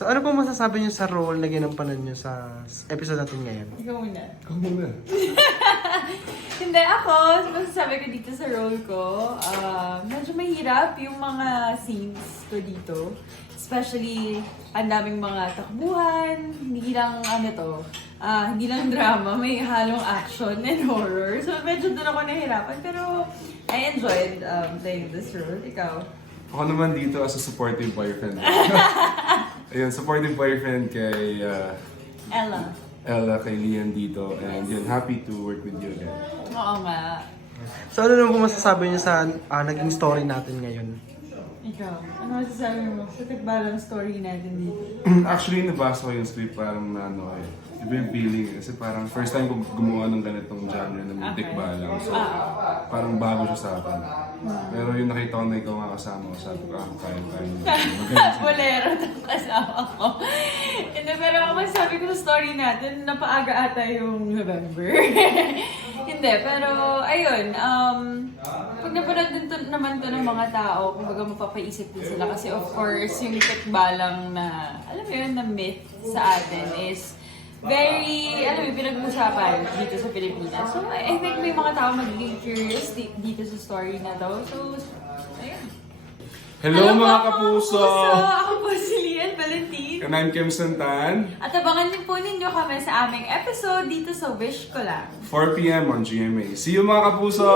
So ano po masasabi niyo sa role na ginampanan niyo sa episode natin ngayon? Ikaw muna. Ikaw muna. Hindi ako, masasabi ko dito sa role ko, medyo mahirap yung mga scenes ko dito. Especially, ang daming mga takbuhan, hindi lang hindi lang drama, may halong action and horror. So medyo doon ako nahihirapan, pero I enjoyed playing this role. Ikaw? Ako naman dito as a supportive boyfriend. Ayun, supportive boyfriend kay Ella, kay Lian dito. And yun, happy to work with you again. Oo nga. So ano naman po masasabi niyo sa naging story natin ngayon? Ikaw, ano masasabi mo sa tikbalang story natin dito? Actually, nabasa ko yung script parang iba yung feeling. Kasi parang first time ko gumawa ng ganitong genre na may tikbalang. So, parang bago siya sa akin. Pero yung nakita ko na ikaw nga kasama ko, sabi ko, kaya. Bolero itong kasama ko. Hindi, pero ako masasabi ko sa story natin, napaaga ata yung November. Hindi, pero ayun, pag napanood din naman to ng mga tao, kumbaga mapapaisip din sila. Kasi of course, yung tikbalang na, alam mo yun, na myth sa atin is very, pinag-uusapan dito sa Pilipinas. So, I think may mga tao magiging curious dito sa story na to. So, ayun. Hello mga kapuso! Ako po si Lian Valentin. And I'm Kim Santan. At abangan din po ninyo kami sa aming episode dito sa Wish Ko Lang. 4 p.m. on GMA. See you mga kapuso!